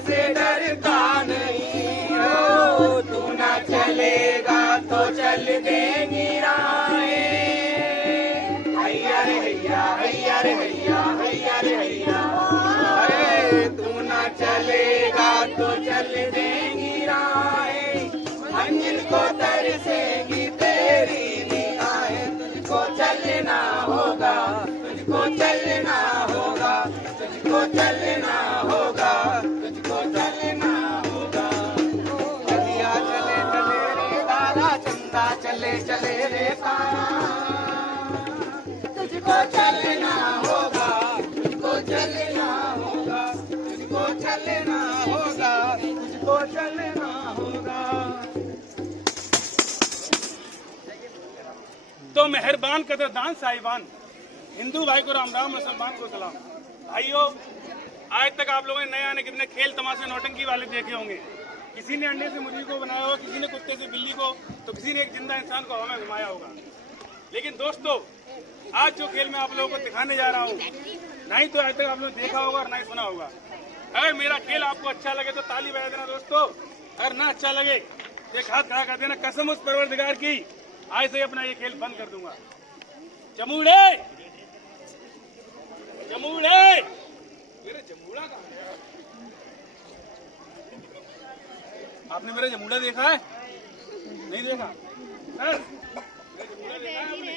से डरता नहीं हो, तू ना चलेगा तो चल देंगी राहें। हैया रे हैया, हैया रे हैया, हैया रे हैया, अरे तू ना चलेगा तो चल देंगी राहें। मंजिल को तरसेंगी तेरी निगाहें, तुझको चलना होगा, तुझको चलना होगा, तुझको चलना होगा, तुझको चलना होगा। चलिया चले चले रे तारा चंदा, चले चले रे तारा, तुझको चलना होगा, तुझको चलना होगा, तुझको चलना होगा, तुझको चलना होगा। तो मेहरबान कदरदान साहिबान, हिंदू भाई को राम राम, मुसलमान को सलाम। भाइयों, आज तक आप लोगों ने नए आने कितने खेल तमाशे नौटंकी वाले देखे होंगे। किसी ने अंडे से मुर्गी को बनाया होगा, किसी ने कुत्ते से बिल्ली को, तो किसी ने एक जिंदा इंसान को हवा में घुमाया होगा। लेकिन दोस्तों, आज जो खेल मैं आप लोगों को दिखाने जा रहा हूँ, ना ही तो आज तक आप लोगों ने देखा होगा और ना ही सुना होगा। अगर मेरा खेल आपको अच्छा लगे तो ताली बजा देना दोस्तों, अगर ना अच्छा लगे एक हाथ खड़ा कर देना। कसम उस परवरदिगार की, आज से अपना ये खेल बंद कर दूंगा। जमूड़े जमूड़े, मेरा जमूड़ा कहाँ है? आपने मेरा जमूड़ा देखा है? नहीं देखा? सर, जमूड़ा देखा है आपने?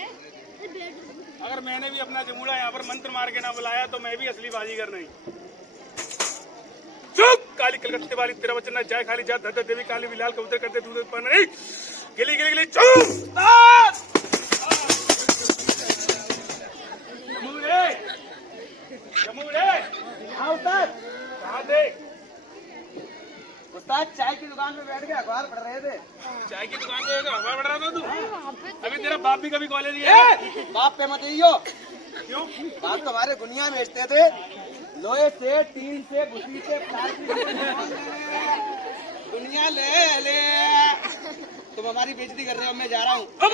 अगर मैंने भी अपना जमूड़ा यहाँ पर मंत्र मार के ना बुलाया तो मैं भी असली बाजीगर नहीं। चुप! काली कलकत्ते वाली तेरा वचन ना जाए खाली, जा धर देवी काली बिलाल कबूतर करते दूध उत्पन्न नहीं। गिली गिली गिली चुप! उस्ताद चाय की दुकान पे बैठ के अखबार पढ़ रहे थे। चाय की दुकान पे अखबार पढ़ रहा था तू? अभी तेरा बाप भी कभी कॉलेज गया है? बाप पे मत आइयो। क्यों? बाप तो हमारे दुनिया में बेचते थे, लोहे से, टीन से, भूसी से, दुनिया ले ले। तुम हमारी बेइज्जती कर रहे हो, मैं जा रहा हूँ। क्या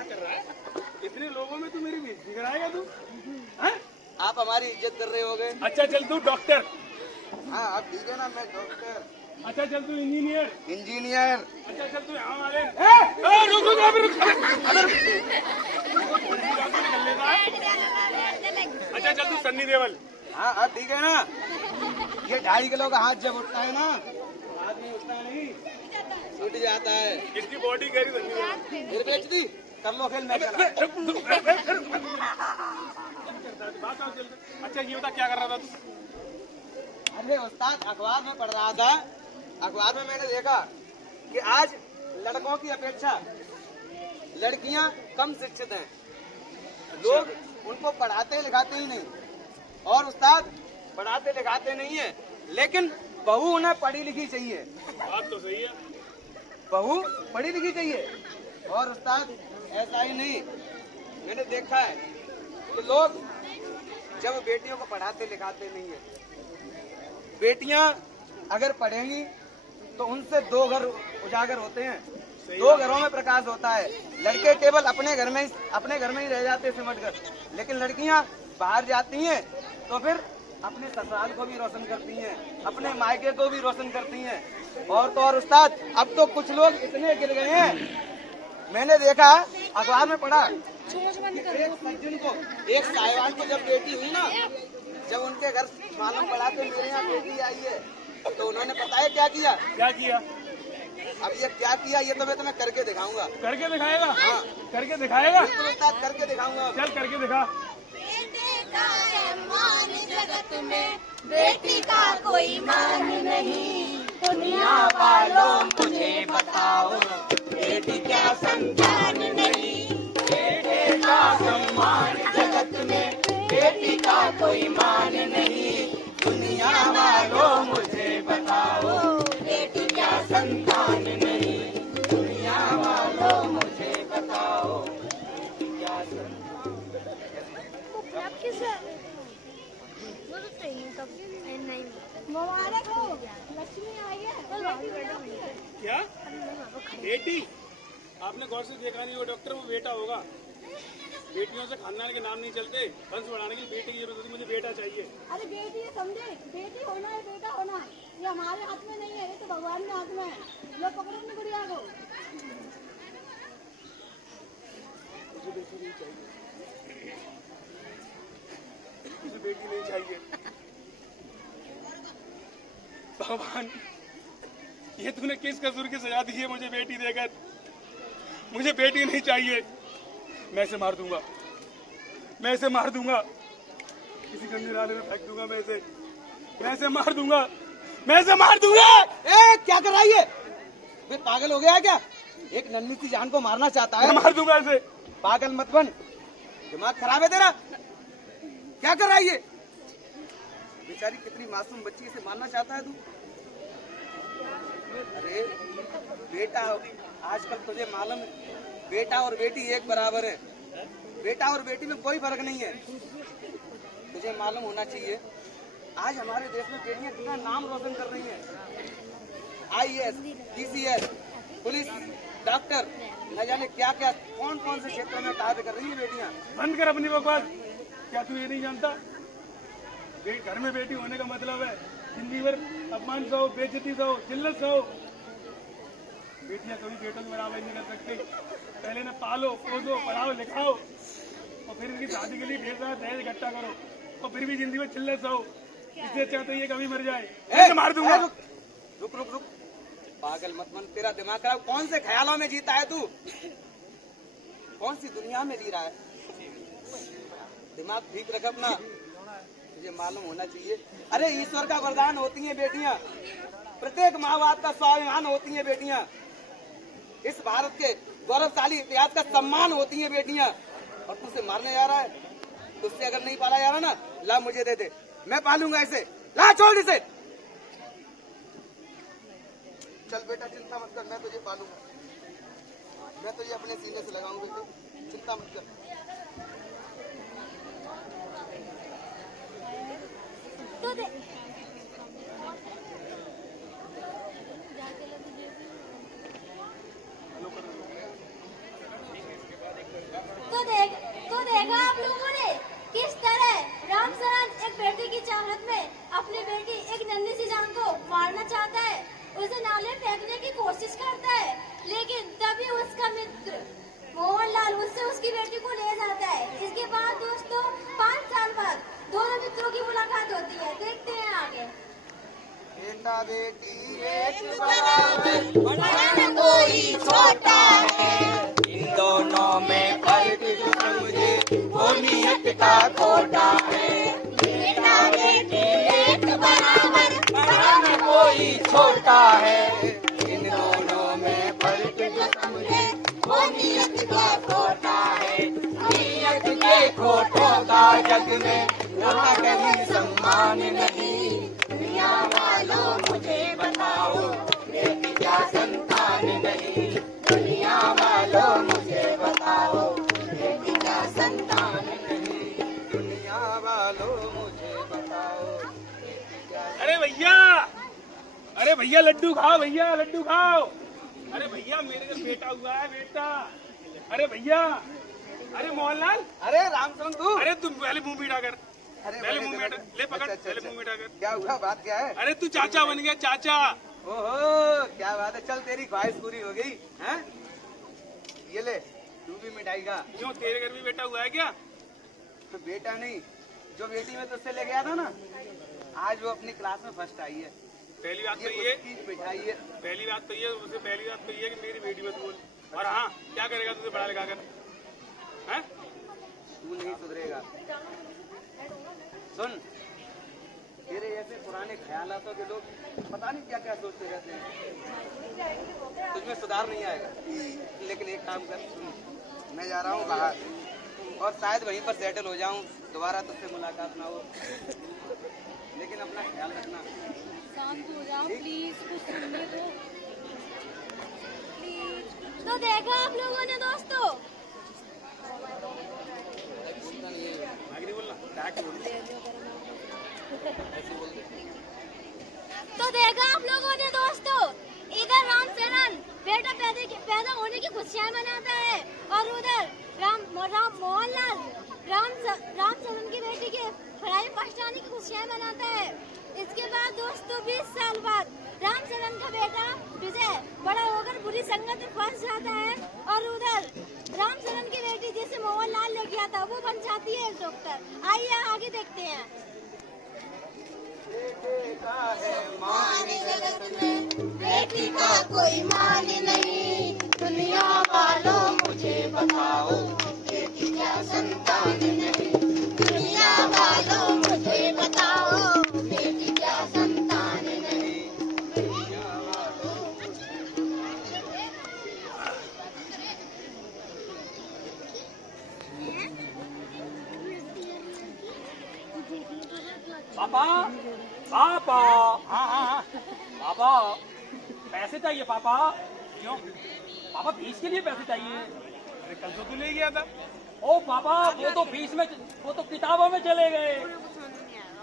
कर रहा है? इतने लोगों में तू मेरी बेइज्जती कराएगा तू? आप हमारी इज्जत कर रहे होगे। अच्छा चल तू डॉक्टर। हाँ आप ठीक है ना, मैं डॉक्टर। अच्छा चल तू इंजीनियर। इंजीनियर। अच्छा चल तू यहाँ वाले। रुक रुक निकल लेता है। अच्छा चल तू सन्नी देवल। हाँ आप ठीक है ना। ये 2.5 किलो का हाथ जब उठता है ना, आदमी उठता नहीं, छूट जाता है। इसकी बॉडी कैरी सन्नी देवल। फिर बेच दी, कम वो खेल मैं चला। अच्छा ये बता क्या कर रहा था तू? अरे उस्ताद अखबार में पढ़ रहा था, अखबार में मैंने देखा कि आज लड़कों की अपेक्षा लड़कियां कम शिक्षित हैं। लोग उनको पढ़ाते लिखाते ही नहीं, और उस्ताद पढ़ाते लिखाते नहीं है, लेकिन बहू उन्हें पढ़ी लिखी चाहिए। बात तो सही है, बहू पढ़ी लिखी चाहिए। और उस्ताद ऐसा ही नहीं, मैंने देखा है कि लोग जब बेटियों को पढ़ाते लिखाते नहीं है, बेटियां अगर पढ़ेंगी तो उनसे 2 घर उजागर होते हैं, 2 घरों में प्रकाश होता है। लड़के केवल अपने घर में ही रह जाते सिमट कर, लेकिन लड़कियां बाहर जाती हैं तो फिर अपने ससुराल को भी रोशन करती हैं, अपने मायके को भी रोशन करती हैं। और तो और उस्ताद अब तो कुछ लोग इतने गिर गए हैं, मैंने देखा अखबार में पढ़ा, एक सज्जन को, एक साहिबान को जब बेटी हुई ना, जब उनके घर मालूम पड़ा कि मेरे यहाँ बेटी आई है, तो उन्होंने पता है क्या किया? क्या किया? अब ये क्या किया ये तो मैं तुम्हें करके दिखाऊंगा। करके दिखाएगा? हाँ करके दिखाएगा। बिल्कुल उस्ताद करके दिखाऊंगा। चल करके दिखा। बेटे का सम्मान जगत में, बेटी का कोई मान नहीं। दुनिया वालों मुझे बताओ, बेटी क्या संतान नहीं। बेटे का सम्मान जगत में, बेटी का कोई मान नहीं। दुनिया वालों मुझे बताओ, बेटी क्या संतान नहीं। दुनिया वालों मुझे बताओ, बेटी क्या संतान नहीं। मुबारक हो, लक्ष्मी आई है। क्या बेटी? आपने गौर से देखा नहीं, वो डॉक्टर वो बेटा होगा। बेटियों से खानदान के नाम नहीं चलते, वंश बढ़ाने के लिए बेटे की जरूरत होती है, मुझे बेटा चाहिए। अरे बेटी ये समझे, बेटी होना है बेटा होना, ये हमारे हाथ में नहीं है, ये तो भगवान के हाथ में है। लो पकड़ो अपनी गुड़िया को। मुझे बेटी नहीं चाहिए, मुझे बेटी नहीं चाहिए। भगवान, ये तूने किस कसूर की सजा दी है मुझे बेटी देकर? मुझे बेटी नहीं चाहिए। मैं इसे मार दूंगा, मैं इसे मार दूंगा, किसी गंदे नाले में फेंक दूंगा, मैं इसे मार दूंगा, मैं इसे मार दूंगा। ए, क्या कर रहा है ये? फिर पागल हो गया है क्या? एक नन्ही सी जान को मारना चाहता है? मैं मार दूंगा इसे। पागल मत बन, दिमाग खराब है तेरा। क्या कर रहा है ये? बेचारी कितनी मासूम बच्ची, इसे मारना चाहता है तू? अरे बेटा, आजकल तुझे मालूम है, बेटा और बेटी एक बराबर है। बेटा और बेटी में कोई फर्क नहीं है। तुझे मालूम होना चाहिए, आज हमारे देश में बेटियां कितना नाम रोशन कर रही हैं। IAS, DCS, पुलिस, डॉक्टर, न जाने क्या क्या कौन कौन से क्षेत्रों में कार्य कर रही है बेटियां। बंद कर अपनी बकवास। क्या तू ये नहीं जानता? घर में बेटी होने का मतलब है जिंदगी भर अपमान सहो, बेइज्जती सहो, जिल्लत सहो। बेटियां कभी बेटों के बराबर नहीं कर सकती। पहले न पालो, पोसो, पढ़ाओ, लिखाओ और फिर इनकी शादी के लिए ढेर सारा दहेज इकट्ठा करो और फिर भी जिंदगी में चिल्लत सहो। इससे अच्छा तो ये कभी मर जाए। मैं मार दूंगा। रुक रुक रुक, पागल मत बन, तेरा दिमाग खराब। कौन से ख्यालों में जीता है तू? कौन सी दुनिया में जी रहा है? दिमाग ठीक रख अपना, तुझे मालूम होना चाहिए। अरे ईश्वर का वरदान होती हैं बेटियां, प्रत्येक माँ बाप का स्वाभिमान होती हैं बेटियां, इस भारत के गौरवशाली इतिहास का सम्मान होती हैं बेटियां। और तुझसे मारने जा रहा है? तुझसे अगर नहीं पाला जा रहा ना, ला मुझे दे दे, मैं पालूंगा इसे। ला छोड़ इसे। चल बेटा, चिंता मत कर, मैं तुझे पालूंगा, मैं तुझे अपने सीने से लगाऊंगा बेटे, चिंता मत कर। तो देखा आप लोगों ने किस तरह राम सरन एक बेटी की चाहत में अपनी बेटी एक नन्ही सी जान को मारना चाहता है, उसे नाले फेंकने की कोशिश करता है, लेकिन तभी उसका मित्र मोहनलाल उससे उसकी बेटी को ले जाता है। इसके बाद दोस्तों 5 साल बाद दोनों मित्रों की मुलाकात होती है। देखते हैं आगे। बेटा बेटी एक बराबर, बड़ा न कोई छोटा है, इन दोनों में फर्क जो समझे वो नियत का खोटा है। बेटा बेटी एक बराबर, बड़ा न कोई छोटा है, इन दोनों में फर्क जो समझे वो नियत का खोटा है। नियत के खोटों का जग में होता कहीं सम्मान नहीं। दुनिया वालों मुझे बताओ, बेटी क्या संतान नहीं? दुनिया वालों मुझे बताओ, बेटी क्या संतान नहीं? दुनिया वालों मुझे बताओ, बेटी क्या। अरे भैया, अरे भैया लड्डू खाओ, भैया लड्डू खाओ। अरे भैया मेरे घर बेटा हुआ है, बेटा। अरे भैया, अरे मोहनलाल, अरे रामचंद्र तू। अरे तू पहले मुंह मीठा कर, अरे पहले मुंह मीठा ले, पकड़, अच्छा, पहले मुंह मीठा कर। क्या हुआ, बात क्या है? अरे तू चाचा बन गया, चाचा। ओहो, क्या बात है। चल तेरी ख्वाहिश पूरी हो गई हैं? ये ले, तू भी मिठाई खा। क्यों, तेरे घर भी बेटा हुआ है क्या? तो बेटा नहीं, जो बेटी में तुझसे ले गया था ना, आज वो अपनी क्लास में फर्स्ट आई है। पहली बात तो ये ये, उसकी मिठाई है। पहली बात तो ये, उसे पहली बात तो ये कि मेरी बेटी मत बोल। और हाँ, क्या करेगा तुझे पढ़ा लिखा कर? हैं? तू नहीं सुधरेगा। सुन, तेरे ऐसे पुराने ख्यालातों के लोग पता नहीं क्या क्या सोचते रहते हैं, तुझमें सुधार नहीं आएगा। लेकिन एक काम कर, सुन, मैं जा रहा हूँ बाहर और शायद वहीं पर सेटल हो जाऊँ, दोबारा तुझसे मुलाकात ना हो। लेकिन अपना ख्याल रखना। शांत हो जाओ प्लीज, कुछ सुनने दो प्लीज। तो देखा आप लोगों ने दोस्तों, आगे नहीं बोलना, डायरेक्ट बोल। तो देखा आप लोगों ने दोस्तों, इधर राम सरन बेटा पैदा होने की खुशियां मनाता है और उधर मोहनलाल रामचंद्र की बेटी के पढ़ाई फर्स्ट आने की खुशियाँ मनाता है। इसके बाद दोस्तों 20 साल बाद रामचंद्र का बेटा विजय बड़ा होकर बुरी संगत में फंस जाता है और उधर रामचंद्र की बेटी जिसे मोहनलाल ले गया था वो बन जाती है एक डॉक्टर। आइए आगे देखते हैं। बेटी का कोई मान नहीं, दुनिया वालों मुझे बताओ बेटी क्या संतान नहीं। दुनिया वालों मुझे बताओ बेटी क्या संतान नहीं। पापा पापा हाँ हाँ हाँ। पापा पैसे चाहिए पापा। क्यों? पापा फीस के लिए पैसे चाहिए। अरे कल तो तू ले गया था। ओ पापा वो तो फीस में वो तो किताबों में चले गए।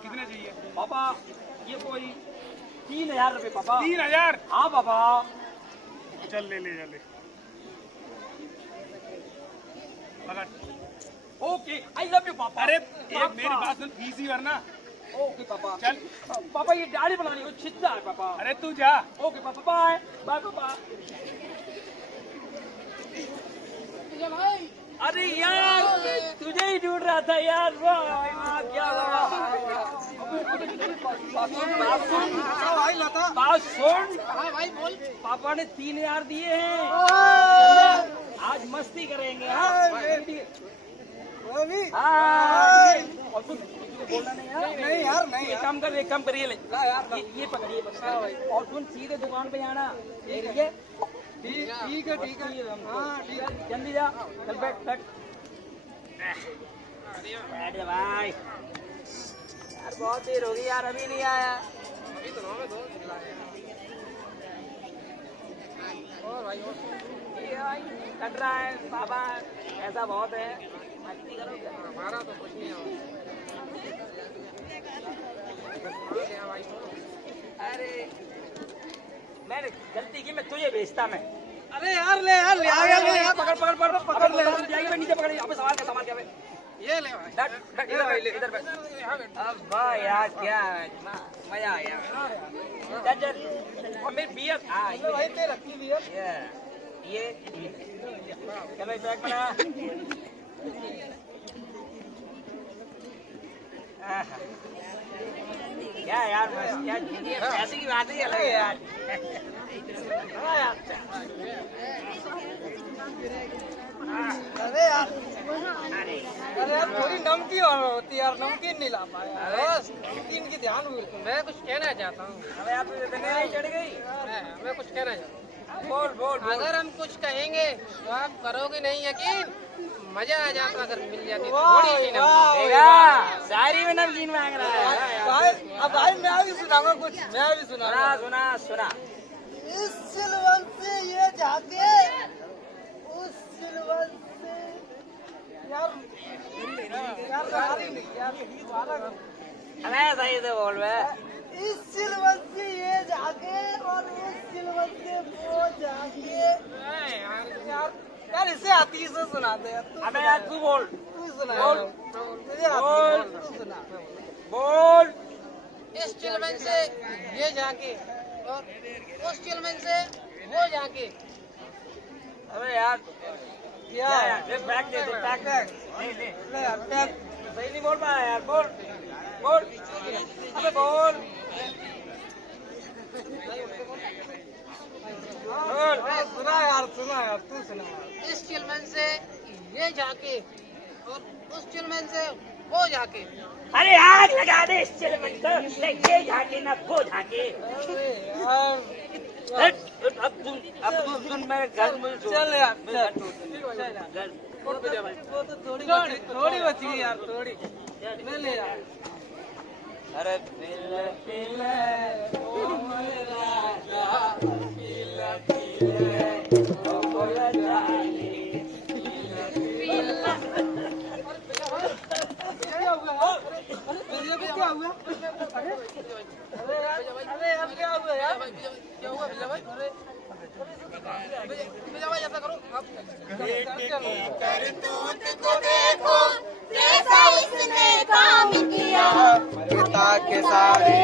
कितने चाहिए? पापा ये कोई 3000 रुपए पापा। 3000? हाँ पापा। चल ले ले चल ले। पकड़। ओके आई लव यू पापा। अरे एक मेरी बात सुन, फीस ही भरना। ओके पापा। चल। पापा ये दाढ़ी बनानी को छिद्दा है पापा। अरे तू जा। ओके पापा बाय बाय पापा। अरे यार तुझे ही ढूंढ रहा था यार। वाह क्या बात सुन। पापा ने 3000 दिए हैं। आज मस्ती करेंगे। हाँ और तुझे बोलना नहीं यार। नहीं यार नहीं एक काम कर, एक काम करिए ले ये पकड़िए और तुम सीधे दुकान पे जाना। ठीक है ठीक है ठीक है। हाँ ठीक है। जल्दी जा। चल बैठ बैठ बैठ जा भाई। यार बहुत देर हो गई यार अभी नहीं आया। अभी तो 9 में 2 और भाई और ये भाई कट रहा है बाबा। ऐसा बहुत है मस्ती करो। हमारा तो कुछ नहीं है भाई। अरे मैंने गलती की, मैं तुझे बेचता मैं। अरे यार ले यार ले यार पकड़ पकड़ पकड़ पकड़ ले जाएगी। मैं नीचे पकड़। अबे सामान क्या भाई? ये ले भाई। बैठ बैठ इधर बैठ इधर बैठ। अब वाह यार क्या मजा आया। चल चल और मेरी बियर। हाँ भाई ते रखी भी है। ये चलो बैग बना। क्या यार बस क्या जिंदगी पैसे की बात ही अलग है यार। अरे यार थोड़ी नमकीन और होती यार। नमकीन नहीं ला पाया। बस नमकीन की ध्यान हुई। मैं कुछ कहना चाहता हूँ। अबे आप तुझे देने नहीं चढ़ गई। मैं कुछ कहना चाहता हूँ। बोल बोल। अगर हम कुछ कहेंगे तो आप करोगे नहीं यकीन। मजा आ जाता अगर मिल जाती थोड़ी सी नमकीन। सारी में नमकीन मांग रहा है। अब भाई मैं भी सुनाऊंगा कुछ। मैं भी सुना सुना सुना। इस सिलवन से ये जाके उस सिलवन से यार अरे सही से बोल बे। इस सिलवन से ये जाके और उस सिलवन से वो जाके। यार इसे आती से सुना दे यार। अबे यार तू बोल। तू सुना बोल। तुझे आती तू सुना बोल। इस चिलमन से ये जाके और उस चिलमन से वो जाके। अबे यार क्या यार बैग दे दे। बैग नहीं ले यार बैग सही नहीं बोल पाया यार। बोल बोल। अबे बोल बोल। सुना यार तू सुना। इस चिलमन से ये जाके और उस चिलमन से वो जाके। अरे आग लगा दे इस चिलमन को। ये झाके ना वो झाके। अब तुम मेरे घर में चल यार घर वो तो थोड़ी बची यार थोड़ी। ले ले यार। अरे पिल पिल ओ मेरा पिल पिल ओ मोरा जानी। क्या हुआ? अरे यार क्या हुआ यार? करतूत को देखो कैसा इसने काम किया, पिता के सारे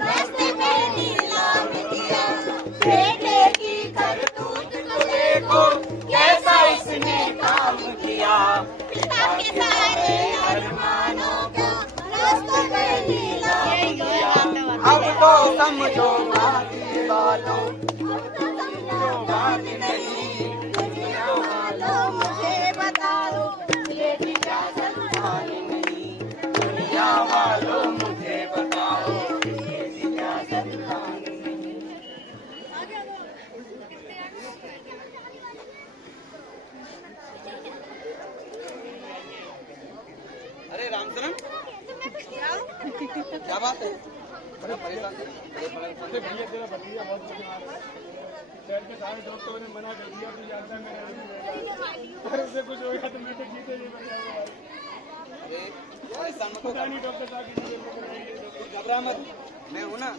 रास्ते में नीलाम किया। बेटे की करतूत को देखो कैसा इसने काम किया, पिता के सारे अरमानों को रास्ते में नीलाम किया। अब तो समझो बात वालों, बात नहीं दुनिया वालों मुझे बता दो, बेटी का संतान नहीं। दुनिया वालों मुझे बताओ, बेटी क्या संतान नहीं। अरे रामचरण, क्या बात है? बड़ा परेशान थे? अरे भैया तेरा भतीजा बहुत बीमार है। शहर के सारे डॉक्टरों ने मना कर दिया तो जानता है मेरा अगर उससे कुछ हो गया तो मैं तो जीते नहीं बचाऊंगा। अरे परेशान मत हो, पता नहीं डॉक्टर साहब की नजर पकड़ रही है। घबरा मत, मैं हूँ ना।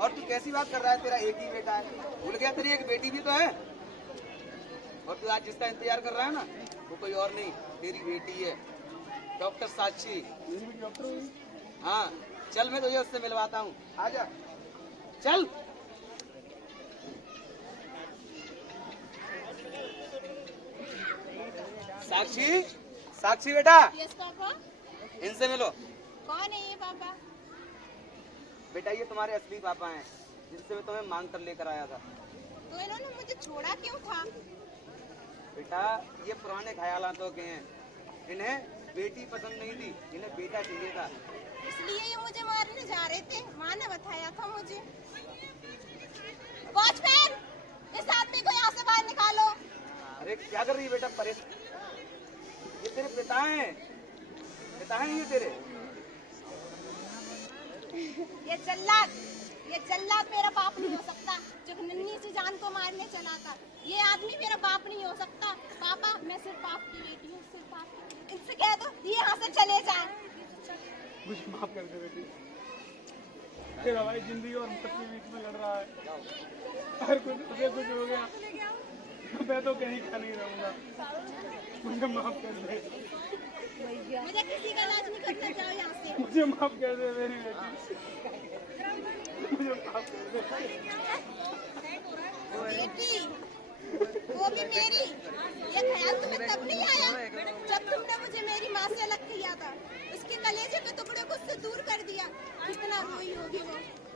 और तू कैसी बात कर रहा है? तेरा एक ही बेटा है, भूल गया? तेरी एक बेटी भी तो है। और तू आज जिसका इंतजार कर रहा है ना, वो कोई और नहीं, तेरी बेटी है, डॉक्टर साक्षी। मेरी भी डॉक्टर हुई। हाँ चल, मैं तुझे उससे मिलवाता हूँ, आजा चल। साक्षी, साक्षी बेटा, यस पापा। इनसे मिलो। कौन है ये पापा? बेटा ये तुम्हारे असली पापा हैं, जिनसे मैं तुम्हें मांग कर लेकर आया था। तो इन्होंने मुझे छोड़ा क्यों था? बेटा ये पुराने ख्यालातों के हैं, इन्हें बेटी पसंद नहीं थी, इन्हें बेटा चाहिए था। इसलिए ये मुझे मारने जा रहे थे, माँ ने बताया था मुझे। वॉचमैन, इस आदमी को यहाँ से बाहर निकालो। अरे क्या कर रही है बेटा? परेशान, ये तेरे पिता हैं, पिता हैं ये तेरे। ये जल्लाद मेरा बाप नहीं हो सकता, जो नन्ही सी जान को मारने चला था। ये आदमी मेरा बाप नहीं हो सकता। पापा मैं सिर्फ आपकी बेटी हूँ, सिर्फ आपकी। इनसे कह दो ये यहाँ से चले जाएं। मुझे माफ कर दे बेटी, तेरा भाई जिंदगी और मौत के बीच में लड़ रहा है। अगर कुछ हो गया मैं तो कहीं का नहीं रहूंगा। मुझे माफ कर दे, मुझे किसी का इलाज नहीं करना, जाओ यहाँ से। मुझे माफ कर दे मेरी बेटी, मुझे माफ कर दे। बेटी, वो भी मेरी। ये ख्याल तुम्हें तब नहीं आया जब तुमने मुझे मेरी माँ से अलग किया था, उसके कलेजे के टुकड़े को उससे दूर कर दिया। कितना रोई होगी वो,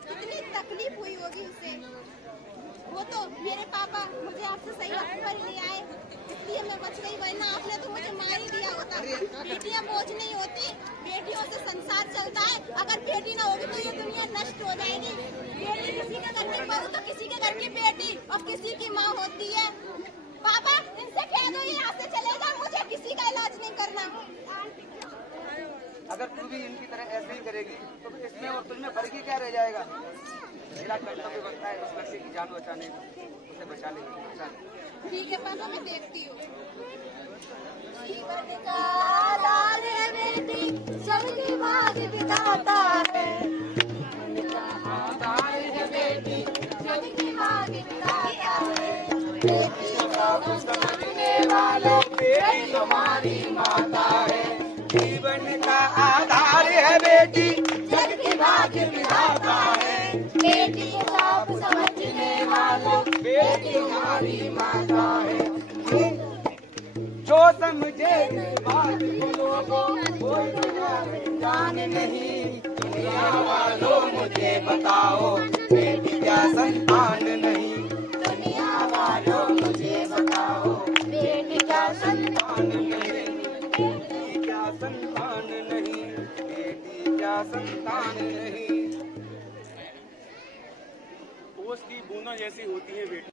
कितनी तकलीफ हुई होगी उसे। वो तो मेरे पापा मुझे आपसे सही वक्त पर ले आए, इसलिए मैं बच गई, वरना आपने तो मुझे मार ही दिया होता। बेटियां बोझ नहीं होती, बेटियों से संसार चलता है। अगर बेटी ना होगी तो ये दुनिया नष्ट हो जाएगी। बेटी किसी के घर की बहू तो किसी के घर की बेटी और किसी की माँ होती है। पापा इनसे कह दो ये यहाँ से चले जाओ, मुझे किसी का इलाज नहीं करना। अगर तू भी इनकी तरह ऐसे ही करेगी तो फिर इसमें और तुझमें फर्क ही क्या रह जाएगा? मेरा कर्तव्य बनता है उस लड़के की जान बचाने का, उसे बचा लेंगे। ठीक है पापा, मैं देखती हूँ। जीवन का आधार है बेटी, सबकी भाग बिताता है। जीवन का आधार है बेटी, सबकी भाग बिताता है। बेटी को समझने वालों, बेटी तुम्हारी माता है। जीवन का आधार है बेटी, जग की भाग बिताता है। बेटी को समझने वालों, बेटी तुम्हारी माता है। जो समझे इस बात को लोगों, कोई जान नहीं। दुनिया वालों मुझे बताओ, बेटी क्या संतान नहीं। दुनिया वालों मुझे बताओ, बेटी क्या संतान नहीं, बेटी क्या संतान नहीं, बेटी क्या संतान नहीं। ओस की बूंदा जैसी होती है बेटी।